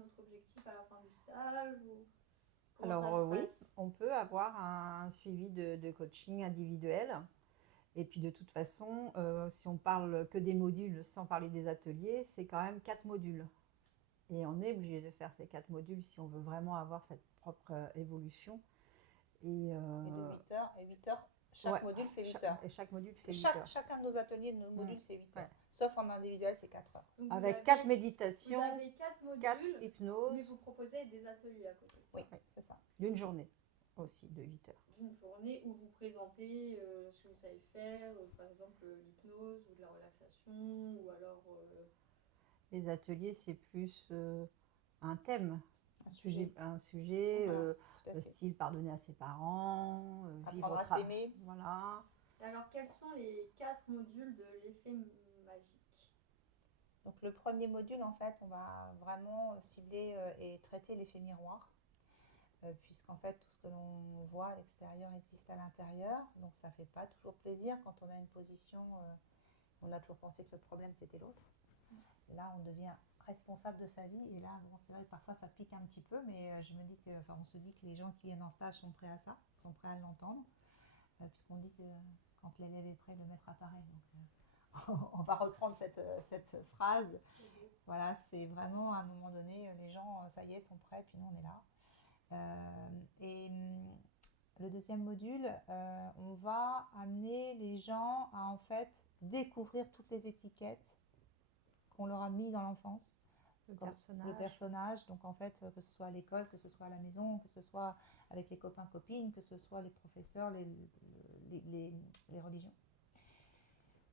autre objectif à la fin du stage ou comment Alors ça se oui, passe? on peut avoir un suivi de coaching individuel. Et puis de toute façon, si on parle que des modules sans parler des ateliers, c'est quand même 4 modules. Et on est obligé de faire ces 4 modules si on veut vraiment avoir cette propre évolution. Et de 8 heures, et 8 heures, chaque ouais, module fait 8 heures. et chaque module fait 8 heures. Chacun de nos ateliers, de nos modules, c'est 8 heures. Ouais. Sauf en individuel, c'est 4 heures. Donc Avec 4 méditations, vous avez 4 modules, 4 mais hypnoses, vous proposez des ateliers à côté de ça. Oui, c'est ça. d'une journée aussi, de 8 heures. D'une journée où vous présentez ce que vous savez faire, par exemple l'hypnose ou de la relaxation, ou alors Les ateliers, c'est plus un thème, Un sujet. un sujet Voilà, tout à fait. style pardonner à ses parents, Apprendre à s'aimer. Voilà. alors quels sont les 4 modules de l'effet magique? Donc le premier module, en fait, on va vraiment cibler et traiter l'effet miroir, puisqu'en fait, tout ce que l'on voit à l'extérieur existe à l'intérieur. Donc ça ne fait pas toujours plaisir quand on a une position, on a toujours pensé que le problème, c'était l'autre. Là, on devient responsable de sa vie. Et là, bon, c'est vrai que parfois, ça pique un petit peu, mais je me dis que, on se dit que les gens qui viennent en stage sont prêts à ça, sont prêts à l'entendre, puisqu'on dit que quand l'élève est prêt, le maître apparaît. Donc, on va reprendre cette phrase. Voilà, c'est vraiment à un moment donné, les gens, ça y est, sont prêts, puis nous, on est là. Le deuxième module, on va amener les gens à en fait découvrir toutes les étiquettes qu'on leur a mis dans l'enfance. Le personnage, donc en fait, que ce soit à l'école, que ce soit à la maison, que ce soit avec les copains, copines, que ce soit les professeurs, les religions.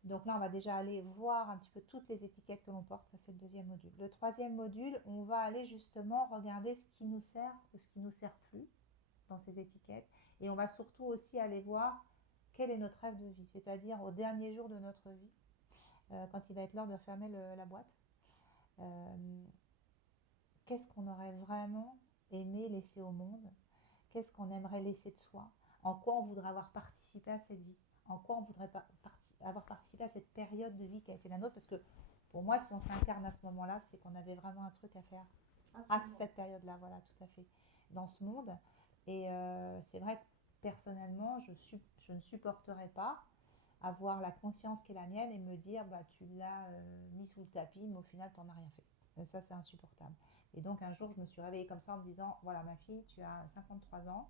Donc là, on va déjà aller voir un petit peu toutes les étiquettes que l'on porte, ça c'est le deuxième module. Le troisième module, on va aller justement regarder ce qui nous sert ou ce qui ne nous sert plus dans ces étiquettes. Et on va surtout aussi aller voir quel est notre rêve de vie, c'est-à-dire au dernier jour de notre vie, quand il va être l'heure de fermer la boîte. Qu'est-ce qu'on aurait vraiment aimé laisser au monde? Qu'est-ce qu'on aimerait laisser de soi? En quoi on voudrait avoir participé à cette vie? En quoi on voudrait avoir participé à cette période de vie qui a été la nôtre? Parce que pour moi, si on s'incarne à ce moment-là, c'est qu'on avait vraiment un truc à faire à cette période-là, voilà, tout à fait, dans ce monde. Et c'est vrai que personnellement, je ne supporterais pas avoir la conscience qui est la mienne et me dire bah, tu l'as mis sous le tapis, mais au final, tu n'en as rien fait. Et ça, c'est insupportable. Et donc, un jour, je me suis réveillée comme ça en me disant voilà, ma fille, tu as 53 ans.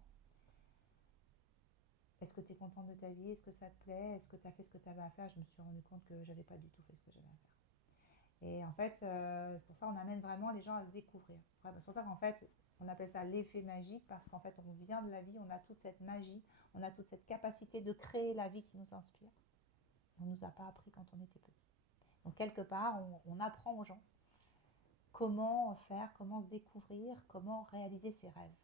Est-ce que tu es contente de ta vie? Est-ce que ça te plaît? Est-ce que tu as fait ce que tu avais à faire? Je me suis rendu compte que je n'avais pas du tout fait ce que j'avais à faire. Et en fait, c'est pour ça qu'on amène vraiment les gens à se découvrir. C'est pour ça qu'en fait, on appelle ça l'effet magique, parce qu'en fait, on vient de la vie, on a toute cette magie, on a toute cette capacité de créer la vie qui nous inspire. On ne nous a pas appris quand on était petit. Donc, quelque part, on apprend aux gens comment faire, comment se découvrir, comment réaliser ses rêves.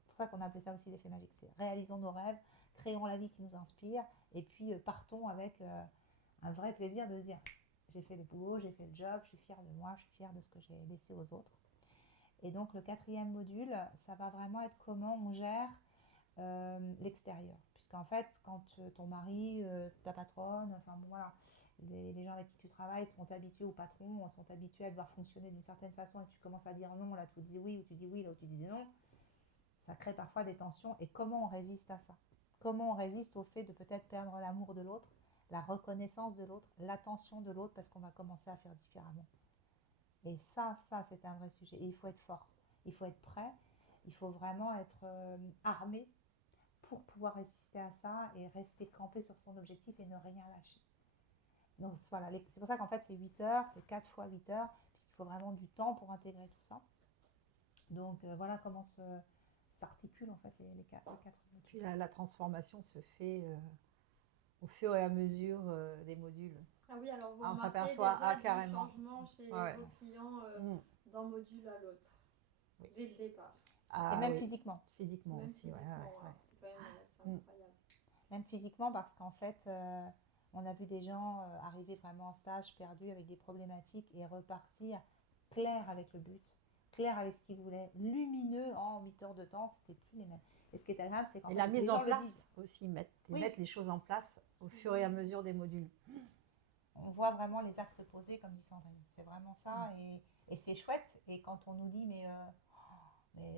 C'est pour ça qu'on appelait ça aussi l'effet magique. C'est réalisons nos rêves, créons la vie qui nous inspire, et puis partons avec un vrai plaisir de se dire j'ai fait le boulot, j'ai fait le job, je suis fière de moi, je suis fière de ce que j'ai laissé aux autres. Et donc le quatrième module, ça va vraiment être comment on gère l'extérieur. Puisqu'en fait, quand ton mari, ta patronne, enfin bon voilà, les gens avec qui tu travailles sont habitués au patron, sont habitués à devoir fonctionner d'une certaine façon, et tu commences à dire non, là tu dis oui, ou tu dis oui, là où tu disais non, ça crée parfois des tensions. Et comment on résiste à ça? Comment on résiste au fait de peut-être perdre l'amour de l'autre, la reconnaissance de l'autre, l'attention de l'autre, parce qu'on va commencer à faire différemment. Et ça c'est un vrai sujet. Et il faut être fort, il faut être prêt, il faut vraiment être armé pour pouvoir résister à ça et rester campé sur son objectif et ne rien lâcher. Donc voilà, c'est pour ça qu'en fait c'est 8 heures, c'est 4 fois 8 heures, puisqu'il faut vraiment du temps pour intégrer tout ça. Donc voilà comment s'articulent en fait les 4 modules. Puis la transformation se fait au fur et à mesure des modules. Ah oui, alors vous on remarquez s'aperçoit déjà du carrément changement chez ouais. vos clients d'un module à l'autre, oui. dès le départ. Et même physiquement. Physiquement même aussi, physiquement, ouais. C'est quand même assez incroyable. Même physiquement, parce qu'en fait, on a vu des gens arriver vraiment en stage perdus avec des problématiques et repartir clair avec le but, clair avec ce qu'ils voulaient, lumineux en 8 heures de temps, c'était plus les mêmes. Et ce qui est agréable, c'est qu'en fait, la mise les en gens place le disent. aussi, mettre les choses en place au fur et à mesure des modules. on voit vraiment les actes posés, comme dit Sandrine. C'est vraiment ça, et c'est chouette. Et quand on nous dit, mais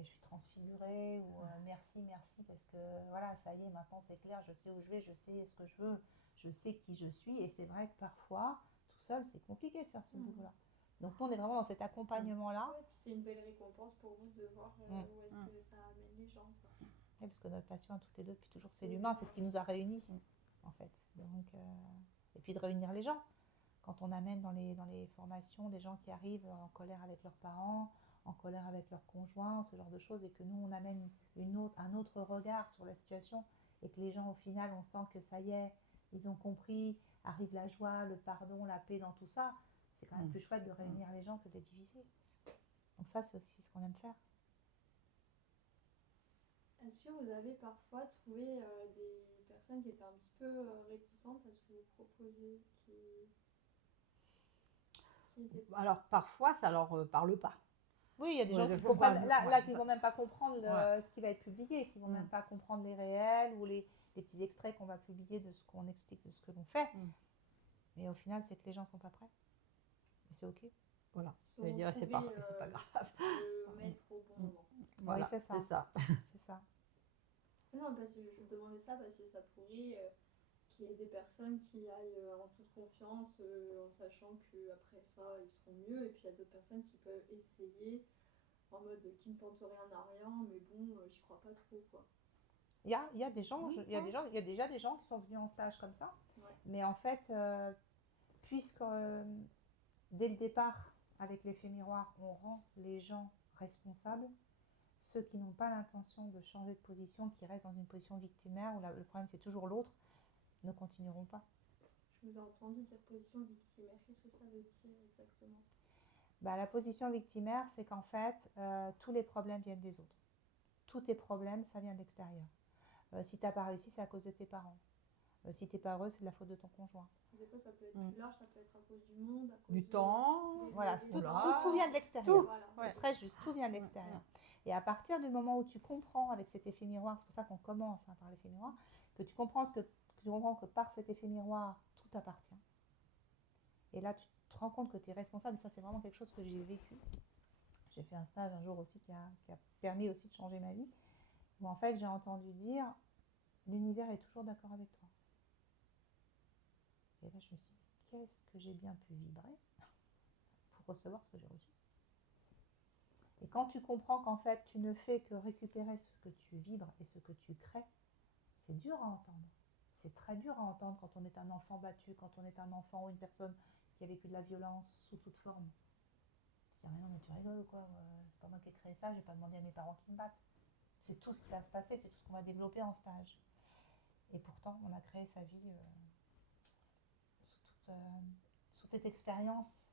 je suis transfigurée, ou merci, merci, parce que voilà, ça y est, maintenant c'est clair, je sais où je vais, je sais ce que je veux, je sais qui je suis. Et c'est vrai que parfois, tout seul, c'est compliqué de faire ce boulot-là. Donc nous, on est vraiment dans cet accompagnement-là. Ouais, puis c'est une belle récompense pour vous de voir où est-ce que ça amène les gens, quoi. Oui, parce que notre passion à toutes les deux, depuis toujours, c'est l'humain, c'est ce qui nous a réunis, en fait. Donc, et puis de réunir les gens. Quand on amène dans les formations des gens qui arrivent en colère avec leurs parents, en colère avec leurs conjoints, ce genre de choses, et que nous, on amène un autre regard sur la situation, et que les gens, au final, on sent que ça y est, ils ont compris, arrive la joie, le pardon, la paix dans tout ça, c'est quand même plus chouette de réunir les gens que de les diviser. Donc ça, c'est aussi ce qu'on aime faire. Est-ce que vous avez parfois trouvé des personnes qui étaient un petit peu réticentes à ce que vous proposiez, qui étaient... Alors parfois, ça leur parle pas. Oui, il y a des gens qui comprennent, qui vont même pas comprendre ce qui va être publié, qui vont même pas comprendre les réels ou les petits extraits qu'on va publier de ce qu'on explique, de ce que l'on fait. Mais au final, c'est que les gens sont pas prêts. Et c'est ok. Voilà. Je vais dire, c'est pas grave. Le mettre au bon moment. Voilà, oui, c'est ça. C'est ça. Non, parce que je vous demandais ça parce que ça pourrait qu'il y ait des personnes qui aillent en toute confiance en sachant qu'après ça, ils seront mieux. Et puis il y a d'autres personnes qui peuvent essayer en mode qui ne tentent rien à rien, mais bon, j'y crois pas trop, quoi. Il y a des gens, il y a déjà des gens qui sont venus en stage comme ça. Ouais. Mais en fait, puisque dès le départ, avec l'effet miroir, on rend les gens responsables, ceux qui n'ont pas l'intention de changer de position, qui restent dans une position victimaire, où le problème c'est toujours l'autre, ne continueront pas. Je vous ai entendu dire position victimaire. Qu'est-ce que ça veut dire exactement ? La position victimaire, c'est qu'en fait, tous les problèmes viennent des autres. Tous tes problèmes, ça vient de l'extérieur. Si tu n'as pas réussi, c'est à cause de tes parents. Si tu n'es pas heureux, c'est de la faute de ton conjoint. Des fois, ça peut être plus large, ça peut être à cause du monde, à cause du temps. Voilà, tout vient de l'extérieur. Voilà. C'est très juste, tout vient de l'extérieur. Et à partir du moment où tu comprends avec cet effet miroir, c'est pour ça qu'on commence par l'effet miroir, que tu comprends que par cet effet miroir, tout t'appartient. Et là, tu te rends compte que tu es responsable. Et ça, c'est vraiment quelque chose que j'ai vécu. J'ai fait un stage un jour aussi qui a permis aussi de changer ma vie. Où en fait, j'ai entendu dire, l'univers est toujours d'accord avec toi. Et là, je me suis dit, qu'est-ce que j'ai bien pu vibrer pour recevoir ce que j'ai reçu. Et quand tu comprends qu'en fait, tu ne fais que récupérer ce que tu vibres et ce que tu crées, c'est dur à entendre. C'est très dur à entendre quand on est un enfant battu, quand on est un enfant ou une personne qui a vécu de la violence sous toute forme. Tu dis, mais non, mais tu rigoles ou quoi, c'est pas moi qui ai créé ça, j'ai pas demandé à mes parents qui me battent. C'est tout ce qui va se passer, c'est tout ce qu'on va développer en stage. Et pourtant, on a créé sa vie sous cette expérience.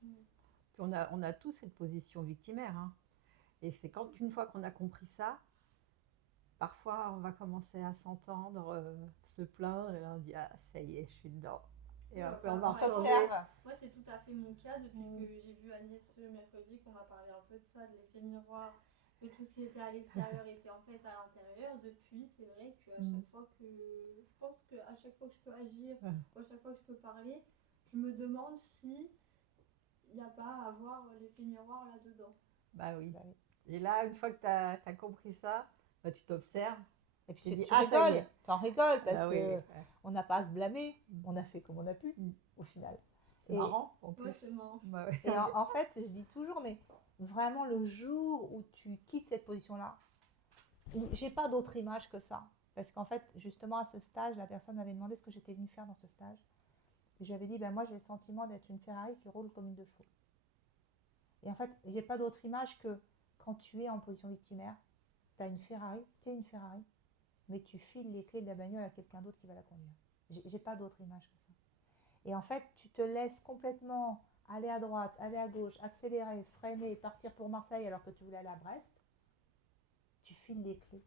On a tous cette position victimaire. Hein. Et c'est une fois qu'on a compris ça, parfois on va commencer à s'entendre, se plaindre, et on dit, ah, ça y est, je suis dedans. Et après, on va s'observe. Moi, c'est tout à fait mon cas depuis que j'ai vu Agnès ce mercredi, qu'on a parlé un peu de ça, de l'effet miroir, que tout ce qui était à l'extérieur était en fait à l'intérieur. Depuis, c'est vrai qu'à chaque fois que je pense qu'à chaque fois que je peux agir, ou à chaque fois que je peux parler, je me demande si il n'y a pas à avoir l'effet miroir là-dedans. Bah oui. Et là, une fois que tu as compris ça, tu t'observes. Et puis tu rigoles, t'en rigoles parce qu'on n'a pas à se blâmer, on a fait comme on a pu au final. C'est marrant en plus. Ouais, c'est marrant. Et en fait, je dis toujours, mais vraiment le jour où tu quittes cette position-là, j'ai pas d'autre image que ça. Parce qu'en fait, justement à ce stage, la personne m'avait demandé ce que j'étais venue faire dans ce stage. Et je lui avais dit, moi j'ai le sentiment d'être une Ferrari qui roule comme une 2 chevaux. Et en fait, j'ai pas d'autre image que quand tu es en position victimaire, tu es une Ferrari, mais tu files les clés de la bagnole à quelqu'un d'autre qui va la conduire. J'ai pas d'autre image que ça. Et en fait, tu te laisses complètement aller à droite, aller à gauche, accélérer, freiner, partir pour Marseille alors que tu voulais aller à Brest. Tu files les clés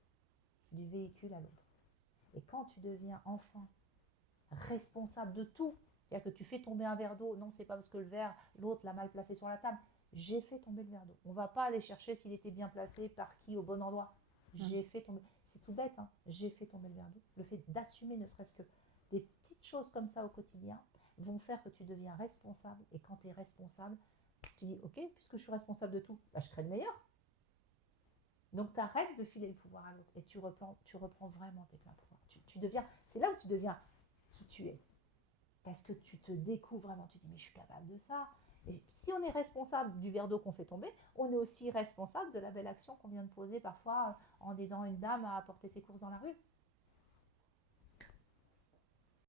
du véhicule à l'autre. Et quand tu deviens enfin responsable de tout, c'est-à-dire que tu fais tomber un verre d'eau, non, c'est pas parce que l'autre l'a mal placé sur la table. J'ai fait tomber le verre d'eau. On ne va pas aller chercher s'il était bien placé, par qui, au bon endroit. J'ai fait tomber. C'est tout bête, hein. J'ai fait tomber le verre d'eau. Le fait d'assumer ne serait-ce que des petites choses comme ça au quotidien, vont faire que tu deviens responsable. Et quand tu es responsable, tu dis, ok, puisque je suis responsable de tout, bah, je crée le meilleur. Donc tu arrêtes de filer le pouvoir à l'autre et tu reprends vraiment tes pleins pouvoirs. Tu deviens, c'est là où tu deviens qui tu es. Parce que tu te découvres vraiment, tu te dis, mais je suis capable de ça. Et si on est responsable du verre d'eau qu'on fait tomber, on est aussi responsable de la belle action qu'on vient de poser parfois en aidant une dame à apporter ses courses dans la rue.